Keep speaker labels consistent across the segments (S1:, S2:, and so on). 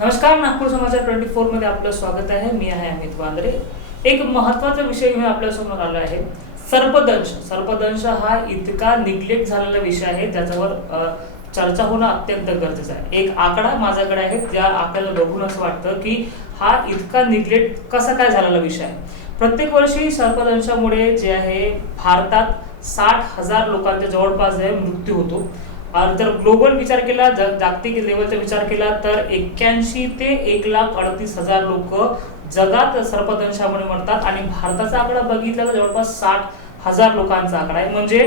S1: नमस्कार नागपूर समाचार ट्वेंटी फोरमध्ये आपलं स्वागत आहे. मी आहे अमित वांद्रे. एक महत्त्वाचा विषय घेऊन आपल्यासमोर आला आहे. सर्पदंश. सर्पदंश हा इतका निग्लेक्ट झालेला विषय आहे त्याच्यावर चर्चा होणं अत्यंत गरजेचं आहे. एक आकडा माझ्याकडे आहे त्या आकड्याला बघून असं वाटतं की हा इतका निग्लेक्ट कसा काय झालेला विषय आहे? प्रत्येक वर्षी सर्पदंशामुळे जे आहे भारतात साठ हजार लोकांच्या जवळपास जे मृत्यू होतो. जर ग्लोबल विचार केला जागतिक लेवलचा विचार केला तर एक्क्याऐंशी ते एक लाख अडतीस हजार लोक जगात सर्पदंशामुळे मरतात आणि भारताचा आकडा बघितला तर जवळपास साठ हजार लोकांचा आकडा आहे. म्हणजे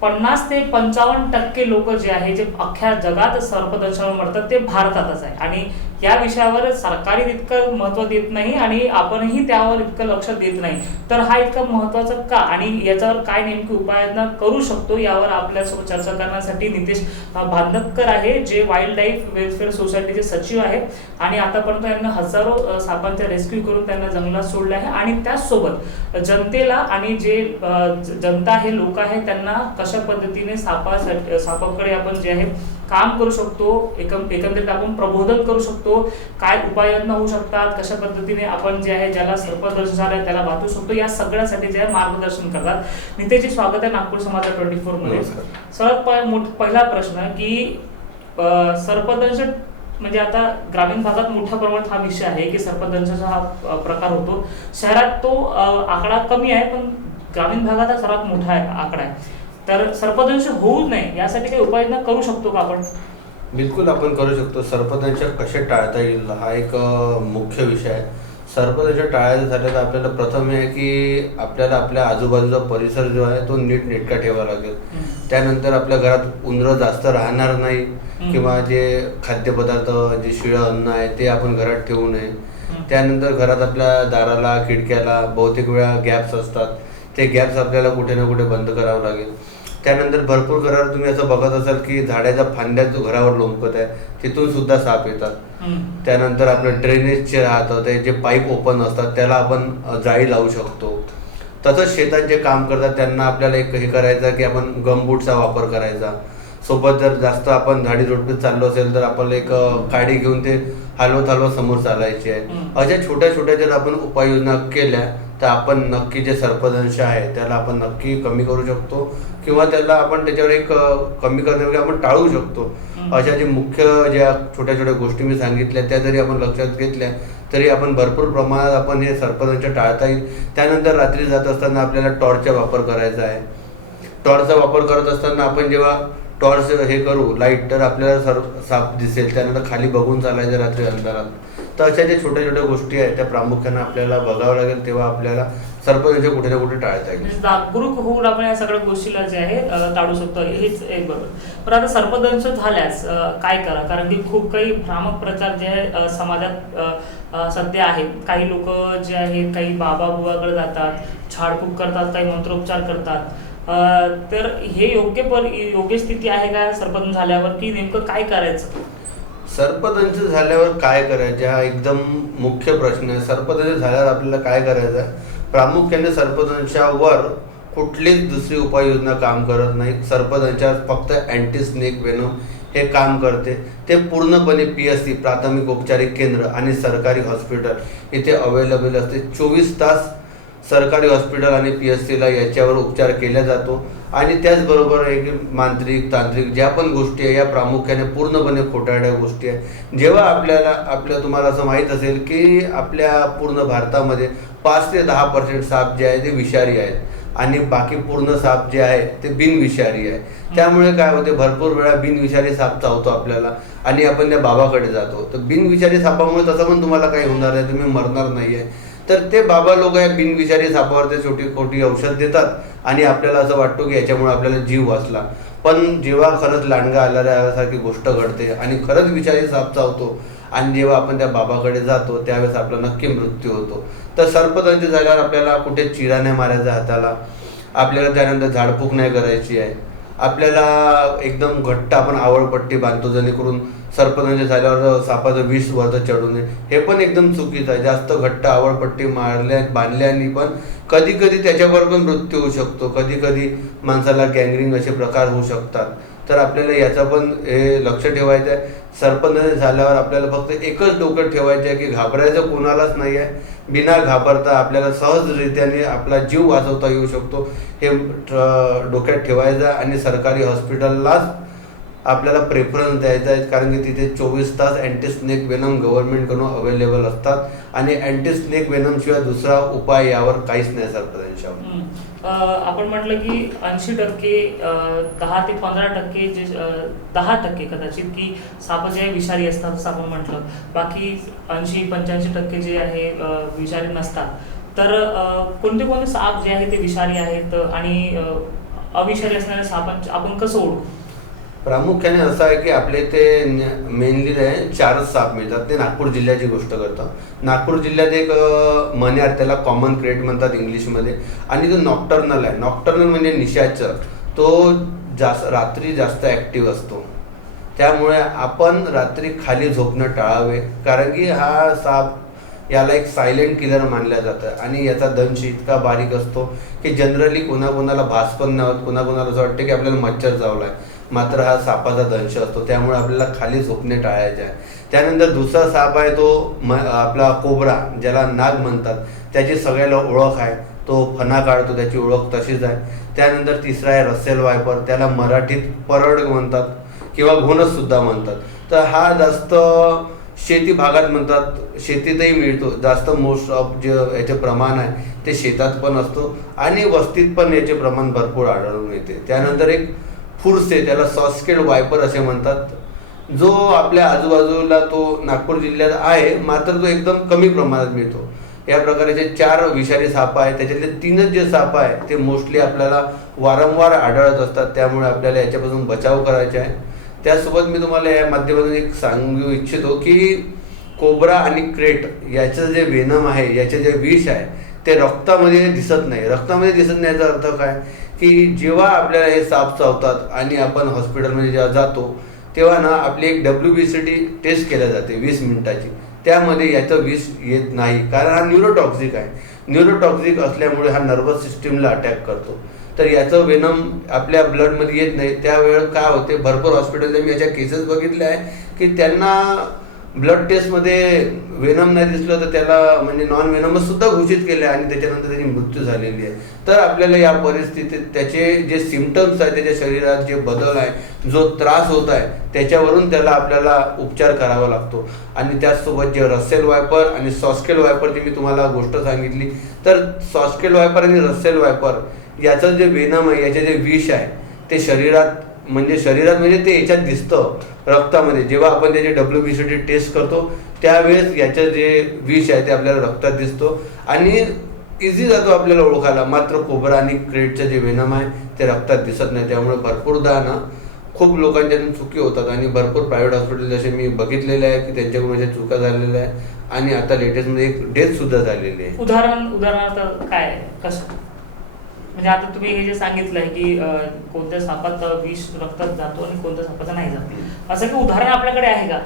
S1: पन्नास ते पंचावन्न टक्के लोक जे आहे जे अख्ख्या जगात सर्पदंशामुळे मरतात ते भारतातच आहे. आणि या विषयावर सरकारी तितकं महत्त्व देत नाही आणि आपणही त्यावर इतकं लक्ष देत नाही. तर हा इतका महत्त्वाचा का? आणि याच्यावर काय नेमकी उपाययोजना करू शकतो यावर आपल्यासोबत चर्चा करण्यासाठी नितेश अ, आहे जे वाईल्ड लाईफ वेलफेअर सोसायटीचे सचिव आहे आणि आतापर्यंत यांना हजारो अ, सापांचा रेस्क्यू करून त्यांना जंगलात सोडलं आहे. आणि त्याचसोबत जनतेला आणि जे जनता आहे लोक आहे त्यांना कशा पद्धतीने सापासाठी सापाकडे आपण जे आहे काम करू शकतो एकम एकंदरीत आपण प्रबोधन करू शकतो. काय उपाययोजना होऊ शकतात कशा पद्धतीने आपण जे आहे ज्याला सर्पदंश झालाय त्याला वाचू शकतो या सगळ्यासाठी जे आहे मार्गदर्शन करतात. नितेशजी स्वागत आहे नागपूर समाचार ट्वेंटी
S2: फोरमध्ये.
S1: सर्वात पहिला प्रश्न की अ, सर्पदंश म्हणजे आता ग्रामीण भागात मोठ्या प्रमाणात हा विषय आहे की सर्पदंशाचा हा प्रकार होतो. शहरात तो आकडा कमी आहे पण ग्रामीण भागात हा सर्वात मोठा आहे आकडा आहे. तर सर्पदंश होऊ नये यासाठी काही उपाययोजना करू शकतो का आपण?
S2: बिलकुल आपण करू शकतो. सर्पदंश कसे टाळता येईल? हा एक मुख्य विषय आहे. सर्पदंश टाळायचं झालं तर आपल्याला प्रथम हे आहे की आपल्याला आपल्या आजूबाजूचा परिसर जो आहे तो नीट नेटका ठेवावा लागेल. त्यानंतर आपल्या घरात उंदरं जास्त राहणार नाही. किंवा जे खाद्यपदार्थ जे शिळं अन्न आहे ते आपण घरात ठेवू नये. त्यानंतर घरात आपल्या दाराला खिडक्याला बहुतेक वेळा गॅप्स असतात. ते गॅप्स आपल्याला कुठे ना कुठे बंद करावं लागेल. त्यानंतर भरपूर घरावर तुम्ही असं बघत असाल की झाडाच्या फांद्या जो घरावर लोंबकत आहे तिथून सुद्धा साप येतात. त्यानंतर आपलं ड्रेनेजचे राहतं ते जे पाईप ओपन असतात त्याला आपण जाळी लावू शकतो. तसंच शेतात जे काम करतात त्यांना आपल्याला एक हे करायचं की आपण गमबूटचा वापर करायचा. सोबत जर जास्त आपण झाडी रोडपीत चाललो असेल तर आपल्याला एक काडी घेऊन ते हलवत हलवत समोर चालायची आहे. अशा छोट्या छोट्या जर आपण उपाययोजना केल्या तर आपण नक्की जे सर्पदंश आहे त्याला आपण नक्की कमी करू शकतो. किंवा त्याला आपण त्याच्यावर एक कमी करण्यामध्ये आपण टाळू शकतो. अशा जे मुख्य ज्या छोट्या छोट्या गोष्टी मी सांगितल्या त्या जरी आपण लक्षात घेतल्या तरी आपण भरपूर प्रमाणात आपण हे सर्पदंश टाळता येईल. त्यानंतर रात्री जात असताना आपल्याला टॉर्चचा वापर करायचा आहे. टॉर्चचा वापर करत असताना आपण जेव्हा टॉर्च हे करू लाइट तर आपल्याला सर्व साफ दिसेल त्यानंतर खाली बघून चालायचं रात्री अंधारात. तर अशा ज्या छोट्या छोट्या गोष्टी आहेत त्या प्रामुख्याने आपल्याला बघावं लागेल तेव्हा आपल्याला सर्पदंश कुठे ना कुठे टाळता येईल.
S1: म्हणजे जागरूक होऊन आपण या सगळ्या गोष्टीला जे आहे टाळू शकतो हेच एक बरोबर. पण आता सर्पदंश झाल्यास काय करा? कारण की खूप काही भ्रामक प्रचार जे आहे समाजात सध्या आहे काही लोक जे आहेत काही बाबा बुवाकडे जातात झाडफूक करतात काही मंत्रोपचार करतात. तर हे योग्य पर योग्य स्थिती आहे का सर्पदंश झाल्यावर? की नेमकं काय करायचं?
S2: सर्पदंश झाल्यावर काय करायचं? हा एकदम मुख्य प्रश्न आहे. सर्पदंश झाल्यावर आपल्याला काय करायचं? आहे प्रामुख्याने सर्पदंशावर कुठलीच दुसरी उपाययोजना काम करत नाही. सर्पदंशावर फक्त अँटी स्नेक वेनम हे काम करते. ते पूर्णपणे पी एस सी प्राथमिक उपचारिक केंद्र आणि सरकारी हॉस्पिटल इथे अवेलेबल असते. चोवीस तास सरकारी हॉस्पिटल आणि पी एस सीला याच्यावर उपचार केला जातो. आणि त्याचबरोबर एक मांत्रिक तांत्रिक ज्या पण गोष्टी आहे या प्रामुख्याने पूर्णपणे खोटारड्या गोष्टी आहे. जेव्हा आपल्याला आपल्या तुम्हाला असं माहीत असेल की आपल्या पूर्ण भारतामध्ये पाच ते दहा पर्सेंट साप जे आहे ते विषारी आहेत. आणि बाकी पूर्ण साप जे आहे ते बिनविषारी आहे. त्यामुळे काय होते भरपूर वेळा बिनविषारी साप चावतो आपल्याला. आणि आपण त्या बाबाकडे जातो. तर बिनविषारी सापामुळे तसं पण तुम्हाला काही होणार नाही. तुम्ही मरणार नाही आहे तर ते बाबा लोक या बिनविषारी सापावरती छोटी खोटी औषध देतात आणि आपल्याला असं वाटतो की याच्यामुळे आपल्याला जीव वाचला. पण जेव्हा खरंच लांडगा आल्यासारखी गोष्ट घडते आणि खरंच विषारी साप चावतो आणि जेव्हा आपण त्या बाबाकडे जातो त्यावेळेस आपला नक्की मृत्यू होतो. तर सर्पदंश झाल्यावर आपल्याला कुठे चिरा नाही मारायचा हाताला आपल्याला त्यानंतर झाडफूक नाही करायची आहे. आपल्याला एकदम घट्ट आपण आवळपट्टी बांधतो जेणेकरून सर्पदंश झाल्यावर सापाचं विष वरतं चढू नये हे पण एकदम चुकीचं आहे. जास्त घट्ट आवडपट्टी मारल्या बांधल्याने पण कधी कधी त्याच्यावर पण मृत्यू होऊ शकतो. कधी कधी माणसाला गँगरिंग असे प्रकार होऊ शकतात. तर आपल्याला याचं पण हे लक्ष ठेवायचं आहे. सर्पदंश झाल्यावर आपल्याला फक्त एकच डोकं ठेवायचं आहे की घाबरायचं कोणालाच नाही आहे. बिना घाबरता आपल्याला सहजरित्याने आपला जीव वाचवता येऊ शकतो. हे डोक्यात ठेवायचं आहे आणि सरकारी हॉस्पिटललाच आपल्याला प्रेफरन्स द्यायचा आहे. कारण की तिथे चोवीस तास अँटी स्नेक वेनम गव्हर्नमेंटकडून अवेलेबल असतात. आणि अँटी स्नेक वेनमशिवाय दुसरा उपाय यावर काहीच नाही सर
S1: हम्म. आपण म्हटलं की ऐंशी टक्के दहा ते पंधरा टक्के जे दहा टक्के कदाचित की साप जे आहे विषारी असतात असं आपण म्हटलं. बाकी ऐंशी पंच्याऐंशी टक्के जे आहे विषारी नसतात. तर कोणते कोणते साप जे आहे ते विषारी आहेत? आणि अविषारी असणाऱ्या सापांचे आपण कसं ओळखू?
S2: प्रामुख्याने असं आहे की आपले ते मेनली चारच साप मिळतात. ते नागपूर जिल्ह्याची गोष्ट करतं नागपूर जिल्ह्यात एक मन्यार त्याला कॉमन क्रेट म्हणतात इंग्लिशमध्ये. आणि जो नॉक्टर्नल आहे नॉक्टर्नल म्हणजे निशाचर तो जास्त रात्री जास्त ॲक्टिव्ह असतो. त्यामुळे आपण रात्री खाली झोपणं टाळावे. कारण की हा साप याला एक सायलेंट किलर मानलं जातं. आणि याचा दंश इतका बारीक असतो की जनरली कोणाकोणाला भास पण नाही होत. कोणाकोणाला असं वाटतं की आपल्याला मच्छर चावलाय मात्र हा सापाचा दंश असतो. त्यामुळे आपल्याला खाली झोपणे टाळायचे आहे. त्यानंतर दुसरा साप आहे तो म आपला कोबरा ज्याला नाग म्हणतात. त्याची सगळ्याला ओळख आहे. तो फणा काढतो त्याची ओळख तशीच आहे. त्यानंतर तिसरा आहे रसेल वायपर. त्याला मराठीत परड म्हणतात किंवा घोणससुद्धा म्हणतात. तर हा जास्त शेती भागात म्हणतात. शेतीतही मिळतो. जास्त मोस्ट ऑफ जे याचे प्रमाण आहे ते शेतात पण असतो. आणि वस्तीत पण याचे प्रमाण भरपूर आढळून येते. त्यानंतर एक फुरसे त्याला सॉस्केड वायपर असे म्हणतात. जो आपल्या आजूबाजूला तो नागपूर जिल्ह्यात आहे मात्र तो एकदम कमी प्रमाणात मिळतो. या प्रकारचे चार विषारी साप आहे त्याच्यातले तीनच जे साप आहे ते मोस्टली आपल्याला वारंवार आढळत असतात. त्यामुळे आपल्याला याच्यापासून बचाव करायचा आहे. त्यासोबत मी तुम्हाला या माध्यमातून एक सांगू इच्छितो की कोबरा आणि क्रेट याचं जे वेनम आहे याचे जे विष आहे ते रक्तामध्ये दिसत नाही. रक्तामध्ये दिसत नाही याचा अर्थ काय? की जेव्हा आपल्याला हे साप चावतात आणि आपण हॉस्पिटलमध्ये जेव्हा जातो तेव्हा ना आपली एक W B C T test केल्या जाते वीस मिनिटाची. त्यामध्ये याचं विष येत नाही. कारण हा न्यूरोटॉक्सिक आहे. न्यूरोटॉक्सिक असल्यामुळे हा नर्वस सिस्टीमला अटॅक करतो. तर याचं वेनम आपल्या ब्लडमध्ये येत नाही. त्यावेळेस काय होते? भरपूर हॉस्पिटलने मी याच्या केसेस बघितल्या आहे की त्यांना ब्लड टेस्टमध्ये वेनम नाही दिसलं तर त्याला म्हणजे नॉन वेनमच सुद्धा घोषित केले आणि त्याच्यानंतर त्याची मृत्यू झालेली आहे. तर आपल्याला या परिस्थितीत त्याचे जे सिमटम्स आहे त्याच्या शरीरात जे बदल आहे जो त्रास होत आहे त्याच्यावरून त्याला आपल्याला उपचार करावा लागतो. आणि त्याचसोबत जे रसेल वायपर आणि सॉस्केल वायपरची मी तुम्हाला गोष्ट सांगितली. तर सॉस्केल वायपर आणि रसेल वायपर याचं जे वेनम आहे याचे जे विष आहे ते शरीरात म्हणजे शरीरात म्हणजे ते याच्यात दिसतं रक्तामध्ये. जेव्हा आपण त्याची W B C T test करतो त्यावेळेस याचं जे विष आहे ते आपल्याला रक्तात दिसतो. आणि इझी जातो आपल्याला ओळखायला. मात्र कोबरा आणि क्रेटचं जे वेनम आहे ते रक्तात दिसत नाही. त्यामुळे भरपूरदा ना खूप लोकांच्या चुकी होतात. आणि भरपूर प्रायव्हेट हॉस्पिटल जसे मी बघितलेले आहे की त्यांच्याकडून अशा चुका झालेल्या आहे आणि आता लेटेस्टमध्ये एक डेथ सुद्धा झालेली आहे.
S1: उदाहरण उदाहरणार्थ काय आहे? कसं? म्हणजे आता तुम्ही हे जे सांगितलंय की कोणत्या सापात विष रक्तात जातो आणि कोणत्या सापाचा नाही जात. असं काही उदाहरण आपल्याकडे आहे का?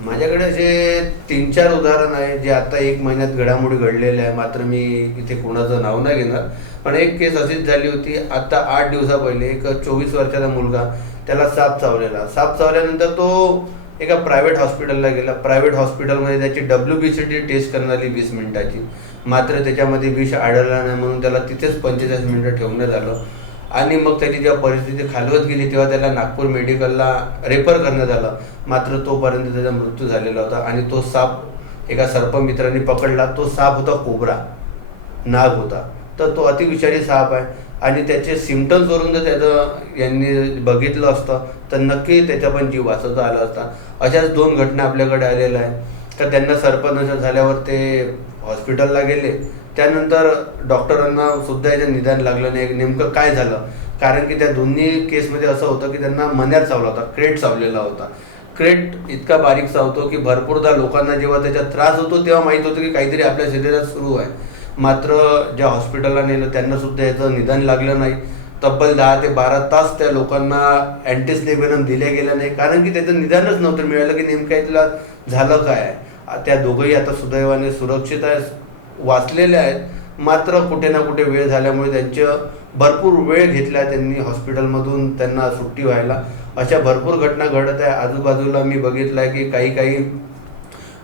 S2: माझ्याकडे असे तीन चार उदाहरण आहे जे आता एक महिन्यात घडामोडी घडलेल्या आहे. मात्र मी इथे कोणाचं नाव नाही घेणार. पण एक केस अशीच झाली होती. आता आठ दिवसा पहिले एक चोवीस वर्षाचा मुलगा त्याला साप चावलेला. साप चावल्यानंतर तो एका प्रायव्हेट हॉस्पिटलला गेला. प्रायव्हेट हॉस्पिटलमध्ये त्याची W B C T test करण्यात आली वीस मिनिटाची. मात्र त्याच्यामध्ये विष आढळला नाही म्हणून त्याला तिथेच पंचेचाळीस मिनिटं ठेवण्यात आलं आणि मग त्याची जेव्हा परिस्थिती खालवत गेली तेव्हा त्याला नागपूर मेडिकलला रेफर करण्यात आलं मात्र तोपर्यंत त्याचा मृत्यू झालेला होता आणि तो साप एका सर्पमित्राने पकडला. तो साप होता कोबरा नाग होता. तर तो अतिविषारी साप आहे आणि त्याचे सिमटम्सवरून जर त्याचं यांनी बघितलं असतं तर नक्की त्याचा पण जीव वाचवता आला असता. अशाच दोन घटना आपल्याकडे आलेल्या आहे तर त्यांना सर्पदंश झाल्यावर ते हॉस्पिटलला गेले. त्यानंतर डॉक्टरांना सुद्धा याचं निदान लागलं नाही. नेमकं काय झालं? कारण की त्या दोन्ही केसमध्ये असं होतं की त्यांना मण्यात चावला होता क्रेट चावलेला होता. क्रेट इतका बारीक चावतो की भरपूरदा लोकांना जेव्हा त्याचा त्रास होतो तेव्हा माहीत होतं की काहीतरी आपल्या शरीरात सुरू आहे. मात्र ज्या हॉस्पिटलला नेलं त्यांना सुद्धा याचं निदान लागलं नाही. तब्बल दहा ते बारा तास त्या लोकांना अँटीस्नेबेनम दिल्या गेलं नाही. कारण की त्याचं निदानच नव्हतं मिळालं की नेमकं याला झालं काय आहे. त्या दोघंही आता सुदैवाने सुरक्षित आहे वाचलेले आहेत. मात्र कुठे ना कुठे वेळ झाल्यामुळे त्यांचं भरपूर वेळ घेतला त्यांनी हॉस्पिटलमधून त्यांना सुट्टी व्हायला. अशा भरपूर घटना घडत आहे. आजूबाजूला मी बघितलं आहे की काही काही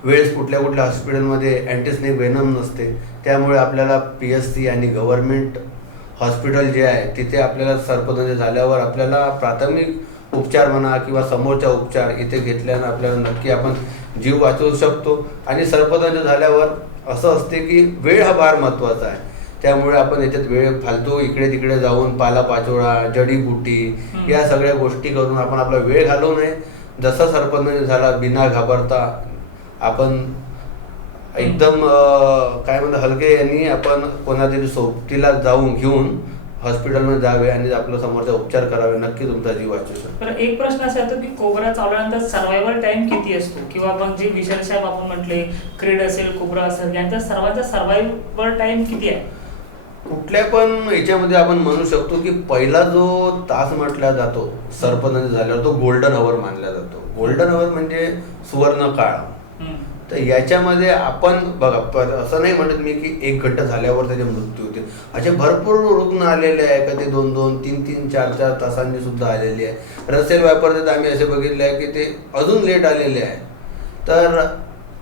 S2: वेळेस कुठल्या कुठल्या हॉस्पिटलमध्ये अँटीस्नेक वेनम नसते. त्यामुळे आपल्याला पी एस सी आणि गव्हर्मेंट हॉस्पिटल जे आहे तिथे आपल्याला सर्पदंश झाल्यावर आपल्याला प्राथमिक उपचार म्हणा किंवा समोरचा उपचार इथे घेतल्यानं आपल्याला नक्की आपण जीव वाचवू शकतो. आणि सर्पदंश झाल्यावर असं असते की वेळ हा फार महत्त्वाचा आहे. त्यामुळे आपण याच्यात वेळ फालतू इकडे तिकडे जाऊन पाला पाचोळा जडीबुटी. या सगळ्या गोष्टी करून आपण आपला वेळ घालवू नये. जसा सर्पदंश झाला बिना घाबरता आपण एकदम काय म्हणतात हलके यांनी आपण कोणातरी सोबतीला जाऊन घेऊन हॉस्पिटलमध्ये जावे आणि आपलं समोरचा उपचार करावे नक्की तुमचा जीव वाचू शकतो.
S1: तर एक प्रश्न असा येतो की कोबरा चावल्यानंतर सर्वायवल टाइम किती असतो? किंवा आपण जे विशाल साहेब आपण म्हटले क्रीड असेल कोबरा असेल यांचा सर्वांचा सर्वायवल टाइम किती आहे?
S2: कुठल्या पण याच्यामध्ये आपण म्हणू शकतो की पहिला जो तास म्हटला जातो सरपंच झाल्यावर तो गोल्डन अवर मानला जातो. गोल्डन अवर म्हणजे सुवर्ण काळ. तर याच्यामध्ये आपण बघा असं नाही म्हणत मी की एक घंटा झाल्यावर त्याचे मृत्यू होते. असे भरपूर रुग्ण आलेले आहे कधी दोन दोन तीन तीन चार चार तासांनी सुद्धा आलेले आहे. रसेल वापरतात आम्ही असे बघितले आहे की ते अजून लेट आलेले आहे. तर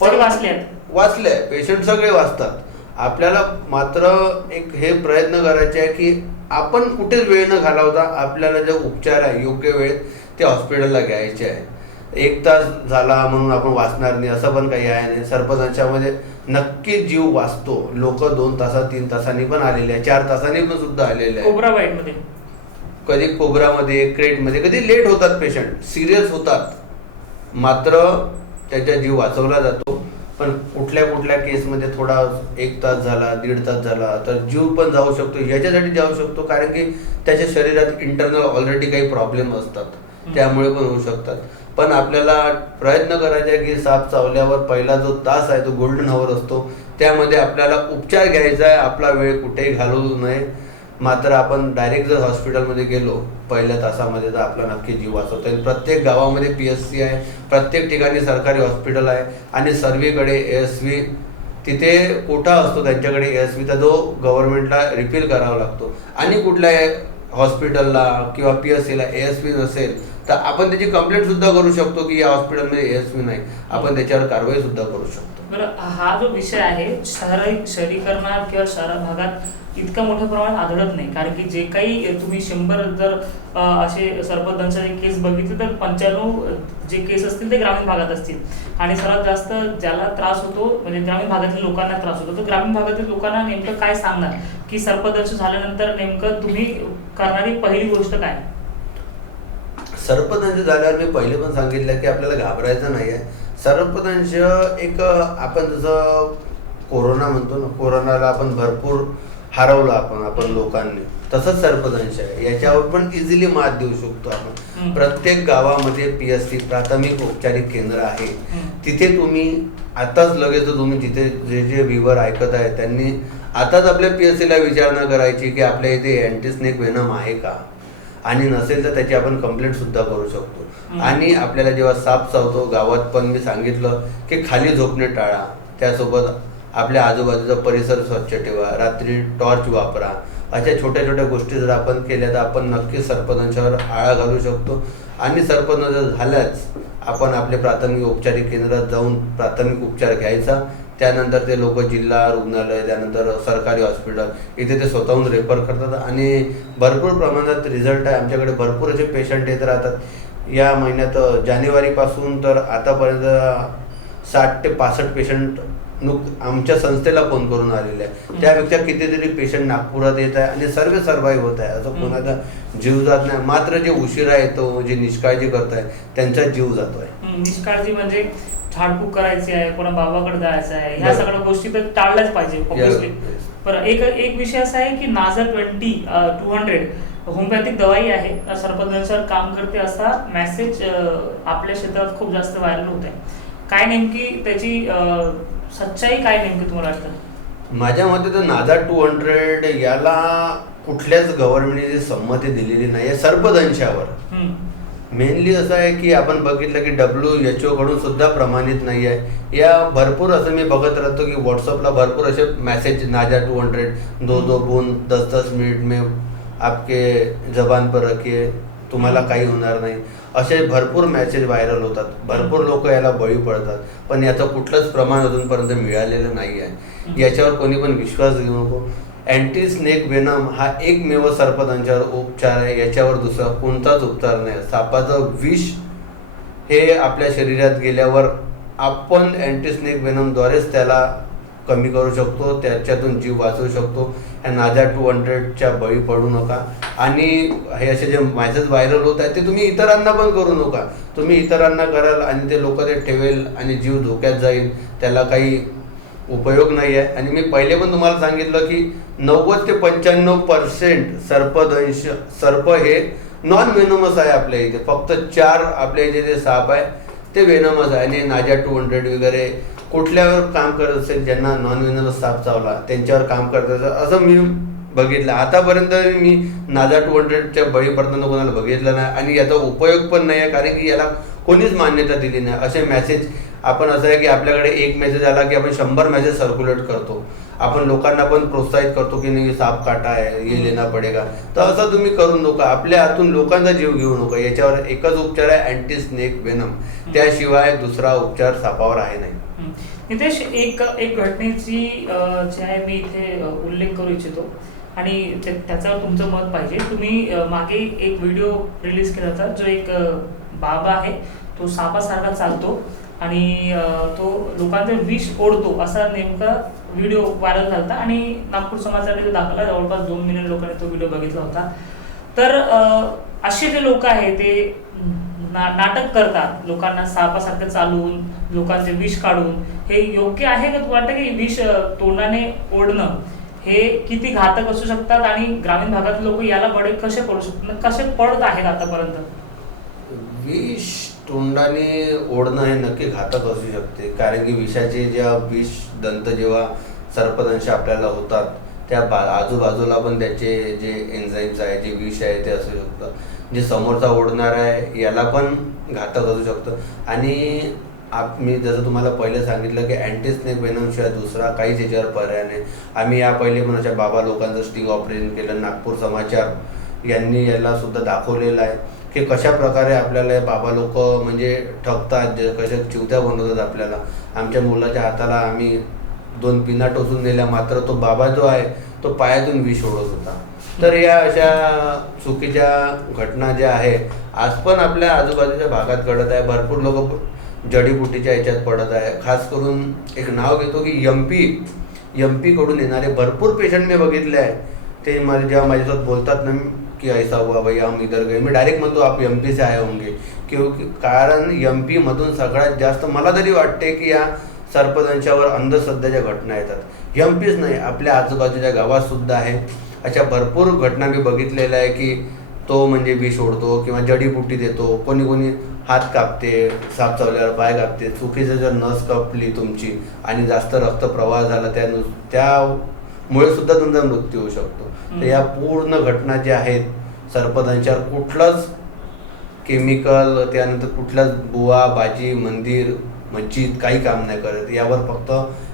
S1: तरी वाचले.
S2: वाचले पेशंट सगळे वाचतात. आपल्याला मात्र एक हे प्रयत्न करायचे आहे की आपण कुठेच वेळ न घालवता आपल्याला जे उपचार आहे योग्य वेळेत ते हॉस्पिटलला घ्यायचे आहे. एक तास झाला म्हणून आपण वाचणार नाही असं पण काही आहे नाही. सरपंचामध्ये नक्की जीव वाचतो. लोक दोन तासात तीन तासांनी पण आलेले आहे चार तासांनी पण सुद्धा आलेले आहे कधी कोबरामध्ये क्रेटमध्ये कधी लेट होतात पेशंट. सिरियस होतात. मात्र त्याचा जीव वाचवला जातो. पण कुठल्या कुठल्या केसमध्ये थोडा एक तास झाला दीड तास झाला तर जीव पण जाऊ शकतो. याच्यासाठी जाऊ शकतो कारण की त्याच्या शरीरात इंटरनल ऑलरेडी काही प्रॉब्लेम असतात. त्यामुळे पण होऊ शकतात. पण आपल्याला प्रयत्न करायचा आहे की साप चावल्यावर पहिला जो तास आहे तो गोल्डन हवर असतो त्यामध्ये आपल्याला उपचार घ्यायचा आहे आपला वेळ कुठेही घालवू नये. मात्र आपण डायरेक्ट जर हॉस्पिटलमध्ये गेलो पहिल्या तासामध्ये तर आपला नक्की जीव वाचवता येईल. प्रत्येक गावामध्ये पी एस सी आहे प्रत्येक ठिकाणी सरकारी हॉस्पिटल आहे आणि सर्वीकडे एस व्ही तिथे कोटा असतो त्यांच्याकडे एस व्हीचा जो गव्हर्नमेंटला रिफिल करावा लागतो. आणि कुठल्या हॉस्पिटलला किंवा पी एस सीला एस व्ही नसेल तर आपण त्याची कंप्लेंट सुद्धा करू शकतो की या हॉस्पिटलमध्ये एस व्ही नाही. आपण त्याच्यावर कारवाई सुद्धा करू शकतो.
S1: बरं हा जो विषय आहे शहरी शहरीकरणात किंवा शहरा भागात इतका मोठ्या प्रमाणात आढळत नाही. कारण की जे काही तुम्ही शंभर जर असे सर्पदंशाचे केस बघितले तर पंच्याण्णव जे केस असतील ते ग्रामीण भागात असतील. आणि सर्वात जास्त ज्याला त्रास होतो म्हणजे ग्रामीण भागातील लोकांना त्रास होतो तर ग्रामीण भागातील लोकांना नेमकं काय सांगणार? की सर्पदंश झाल्यानंतर नेमकं तुम्ही करणारी पहिली गोष्ट काय?
S2: सर्पदंश झाल्यावर मी पहिले पण सांगितलं की आपल्याला घाबरायचं नाही आहे सर्पदंश एक आपण जसं कोरोना म्हणतो ना कोरोनाला आपण भरपूर हरवलं आपण आपण लोकांनी. तसंच सर्पदंश आहे. याच्यावर पण इझिली मात देऊ शकतो आपण. प्रत्येक गावामध्ये पी एस सी प्राथमिक औपचारिक केंद्र आहे. तिथे तुम्ही आताच लगेच तुम्ही तिथे जे जे व्ह्युअर ऐकत आहे त्यांनी आताच आपल्या पी एस सीला विचारणा करायची की आपल्या इथे अँटीस्नेक वेनम आहे का? आणि नसेल तर त्याची आपण कंप्लेंट सुद्धा करू शकतो. आणि आपल्याला जेव्हा साप चावतो गावात पण मी सांगितलं की खाली झोपणे टाळा. त्यासोबत आपल्या आजूबाजूचा परिसर स्वच्छ ठेवा. रात्री टॉर्च वापरा. अशा छोट्या छोट्या गोष्टी जर आपण केल्या तर आपण नक्कीच सर्पदंशावर आळा घालू शकतो. आणि सर्पदंश झाल्याच आपण आपले प्राथमिक औपचारिक केंद्रात जाऊन प्राथमिक उपचार घ्यायचा. त्यानंतर ते लोक जिल्हा रुग्णालय त्यानंतर सरकारी हॉस्पिटल इथे ते स्वतःहून रेफर करतात आणि भरपूर प्रमाणात रिझल्ट आहे. आमच्याकडे भरपूर असे पेशंट येत राहतात. या महिन्यात जानेवारीपासून तर आतापर्यंत साठ ते पासष्ट पेशंट नुक आमच्या संस्थेला फोन करून आलेले आहे. त्यापेक्षा कितीतरी पेशंट नागपुरात येत आहे आणि सर्व सर्वाईव्ह होत आहे असं. कोणाचा जीव जात नाही मात्र जे उशिरा येतो जे निष्काळजी करत आहे त्यांचा जीव जातोय
S1: हम्म, निष्काळजी म्हणजे झाडपूक करायची आहे कोणा बाबाकडे जायचं आहे ह्या. सगळ्या गोष्टी तर टाळल्याच पाहिजे. बरं एक एक विषय असा आहे की naja twenty two hundred homeopathic दवाई आहे सर्पदंशावर काम करते असा मेसेज आपल्या क्षेत्रात खूप जास्त व्हायरल होत आहे काय नेमकी त्याची सच्चाई काय नेमकी तुम्हाला वाटतं?
S2: माझ्या मते तर नाझा टू हंड्रेड याला कुठल्याच गव्हर्नमेंटने संमती दिलेली नाही आहे सर्पदंशावर मेनली असं आहे की आपण बघितलं की डब्ल्यू एच ओ कडून सुद्धा प्रमाणित नाही आहे या भरपूर असं मी बघत राहतो की व्हॉट्सअपला भरपूर असे मेसेज नाजा टू हंड्रेड दो दो बून दस दस मिनिट में आपके जबान पर रखिए. तुम्हाला काही होणार नाही. असे भरपूर मेसेज व्हायरल होतात. भरपूर लोक याला बळी पडतात. पण याचं कुठलंच प्रमाण अजूनपर्यंत मिळालेलं नाही आहे. याच्यावर कोणी पण विश्वास घेऊ नको. अँटी स्नेक वेनम हा एकमेव सर्पदंशावर उपचार आहे. याच्यावर दुसरा कोणताच उपचार नाही. सापाचं विष हे आपल्या शरीरात गेल्यावर आपण अँटी स्नेक वेनमद्वारेच त्याला कमी करू शकतो त्याच्यातून जीव वाचवू शकतो ह्या नाजा टू हंड्रेडच्या बळी पडू नका. आणि हे असे जे मॅसेज व्हायरल होत आहेत ते तुम्ही इतरांना पण करू नका. तुम्ही इतरांना कराल आणि ते लोक ते ठेवेल आणि जीव धोक्यात जाईल. त्याला काही उपयोग नाही आहे आणि मी पहिले पण तुम्हाला सांगितलं की नव्वद ते पंच्याण्णव पर्सेंट सर्पदंश सर्प हे नॉन वेनमस आहे आपल्या इथे. फक्त चार आपल्या इथे जे साप आहे ते वेनमस आहे. आणि नाजा टू हंड्रेड वगैरे कुठल्यावर काम करत असेल ज्यांना नॉन वेनमस साप चावला त्यांच्यावर काम करत असेल असं मी बघितलं. आतापर्यंत मी नाजा टू हंड्रेडच्या बळी पडताना कोणाला बघितलं नाही आणि याचा उपयोग पण नाही आहे कारण की याला कोणीच मान्यता दिली नाही. असे मेसेज आपण असं आहे की आपल्याकडे एक मेसेज आला की आपण शंभर मेसेज सर्क्युलेट करतो. आपण लोकांना पण प्रोत्साहित करतो की नाही साप काटा आहे ये लेना पडेगा. तर असं तुम्ही करू नका. आपल्या हातून लोकांचा जीव घेऊ नका. याच्यावर एकच उपचार आहे अँटी स्नेक वेनम त्याशिवाय दुसरा उपचार सापावर आहे नाही.
S1: नितेश एक एक घटनेची जे जी आहे मी इथे उल्लेख करू इच्छितो. आणि त्याचं त्याच्यावर तुमचं मत पाहिजे. तुम्ही मागे एक व्हिडिओ रिलीज केला होता जो एक बाबा आहे तो सापासारखा चालतो. आणि तो लोकांचं विष ओढतो असा नेमका व्हिडिओ व्हायरल झाला होता आणि नागपूर समाजाने तो दाखवला. जवळपास दोन मिलियन लोकांनी तो व्हिडिओ बघितला होता. तर असे जे लोक आहे ते ना नाटक करतात. लोकांना सापासारखं चालवून लोकांचे विष काढून हे योग्य आहे का? वाटतं की विष तोंडाने ओढणं हे किती घातक असू शकतात आणि ग्रामीण भागात लोक याला बडे कसे पडू शकतात? म्हणजे कसे पडत आहेत आतापर्यंत?
S2: विष तोंडाने ओढणं हे नक्की घातक असू शकते. कारण की विषाचे ज्या विष दंत जेव्हा सर्पदंश आपल्याला होतात त्या बा आजूबाजूला पण त्याचे जे एन्झाईम्स आहे जे विष आहे ते असू शकतं. जे समोरचा ओढणार आहे याला पण घातक असू शकतं. आणि आप मी जसं तुम्हाला पहिले सांगितलं की अँटी स्नेक वेनमशिवाय दुसरा काहीच याच्यावर पर्याय नाही. आम्ही या पहिले पण अशा बाबा लोकांचं स्टिंग ऑपरेशन केलं नागपूर समाचार यांनी याला सुद्धा दाखवलेलं आहे की कशा प्रकारे आपल्याला बाबा लोक म्हणजे ठगतात जे कशा चिवत्या बनवतात आपल्याला. आमच्या मुलाच्या हाताला आम्ही दोन पिना टोचून दिल्या मात्र तो बाबा जो आहे तो पायातून विष ओढत होता. तर या अशा चुकीच्या घटना ज्या आहे आज पण आपल्या आजूबाजूच्या भागात घडत आहे. भरपूर लोक जडीबुटीच्या याच्यात पडत आहे. खास करून एक नाव घेतो की यम पी यम पीकडून येणारे भरपूर पेशंट मी बघितले आहे. ते मला जेव्हा माझ्यासोबत बोलतात ना की ऐसा हुआ भाई हम इधर गए. मी डायरेक्ट म्हणतो आप एम पी से आए होंगे. क्योंकि कारण एम पीमधून सगळ्यात जास्त मला तरी वाटते की या सर्पदंशावर अंधश्रद्धेच्या घटना येतात. एम पीच नाही आपल्या आजूबाजूच्या गावातसुद्धा आहे. अशा भरपूर घटना मी बघितलेल्या आहे की तो म्हणजे विष ओढतो किंवा जडीबुटी देतो. कोणी कोणी हात कापते साप चावल्यावर पाय कापते. चुकीचं जर नस कापली तुमची आणि जास्त रक्त प्रवाह झाला त्या त्यामुळे सुद्धा तुमचा मृत्यू होऊ शकतो. तर या पूर्ण घटना ज्या आहेत सर्पदंशावर कुठलंच केमिकल त्यानंतर कुठलाच बुवा बाजी मंदिर मस्जिद काही काम नाही करत. यावर फक्त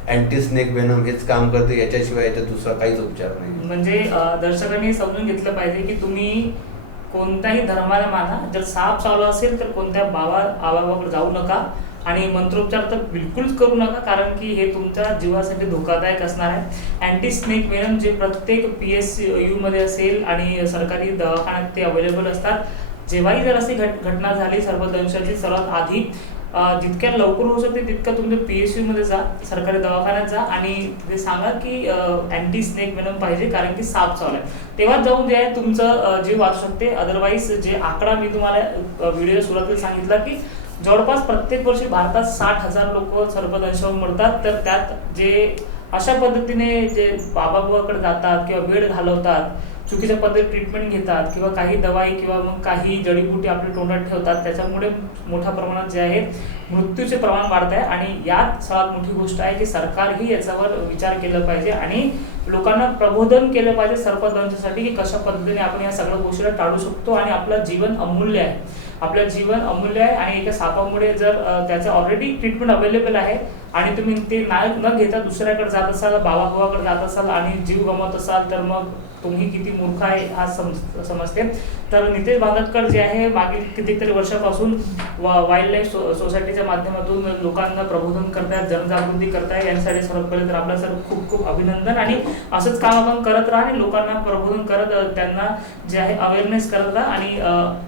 S2: अँटी स्नेक वेनम हेच काम करते. याच्याशिवाय याच्यात दुसरा काहीच उपचार नाही.
S1: म्हणजे दर्शकांनी समजून घेतलं पाहिजे की तुम्ही कोणत्याही धर्माला माना जर साप चावला असेल तर कोणत्या बाबा आबाबाकडे जाऊ नका आणि मंत्रोपचार तर बिलकुलच करू नका कारण की हे तुमच्या जीवासाठी धोकादायक असणार आहे. अँटी स्नेक वेनम जे प्रत्येक पी एस यूमध्ये असेल आणि सरकारी दवाखान्यात ते अवेलेबल असतात. जेव्हाही जर अशी घट घटना झाली सर्वदंशाची सर्वात आधी जितक्या लवकर होऊ शकते तितक्या तुमच्या पी एच मध्ये जा सरकारी दवाखान्यात जा आणि तिथे सांगा की अँटी स्नेक वेनम पाहिजे कारण की साप चावलाय. तेव्हा जाऊन जे आहे तुमचं जे जीव वाचू शकते. अदरवाईज जे आकडा मी तुम्हाला व्हिडिओ सुरुवातीला सांगितला की जवळपास प्रत्येक वर्षी भारतात साठ हजार लोक सर्पदंशावर मरतात. तर त्यात जे अशा पद्धतीने जे बाबाबाकडे जातात किंवा वेळ घालवतात चुकीच्या पद्धतीत ट्रीटमेंट घेतात किंवा काही दवाई किंवा मग काही जडीबुटी आपल्या तोंडात ठेवतात त्याच्यामुळे मोठ्या प्रमाणात जे आहे मृत्यूचे प्रमाण वाढत आहे. आणि यात सर्वात मोठी गोष्ट आहे की सरकारही याच्यावर विचार केला पाहिजे आणि लोकांना प्रबोधन केलं पाहिजे सर्पदंशासाठी की कशा पद्धतीने आपण या सगळ्या गोष्टीला टाळू शकतो आणि आपलं जीवन अमूल्य आहे. आपलं जीवन अमूल्य आहे आणि एका सापामुळे जर त्याचं ऑलरेडी ट्रीटमेंट अवेलेबल आहे आणि तुम्ही ते नायक न घेता दुसऱ्याकडे जात असाल बाबाभावाकडे जात असाल आणि जीव गमावत असाल तर मग तुम्ही किती मूर्ख आहे हा सम समजते. तर नितेश बांदतकर जे आहे मागील कितीतरी वर्षापासून वाईल्ड लाईफ सो सोसायटीच्या माध्यमातून लोकांना प्रबोधन करतायत जनजागृती करताय यांसाठी सर्वात पहिले तर आपलं सर खूप खूप अभिनंदन. आणि असंच काम आपण करत राहा आणि लोकांना प्रबोधन करत त्यांना जे आहे अवेअरनेस करत राहा. आणि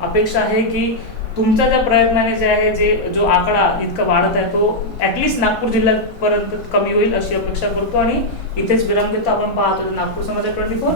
S1: अपेक्षा आहे की तुमच्या त्या प्रयत्नाने जे आहे जे जो आकडा इतका वाढत आहे तो ॲटलिस्ट नागपूर जिल्ह्यापर्यंत कमी होईल अशी अपेक्षा करतो. आणि इथेच विराम घेतो. आपण पाहतो नागपूर समाजा ट्वेंटी फोर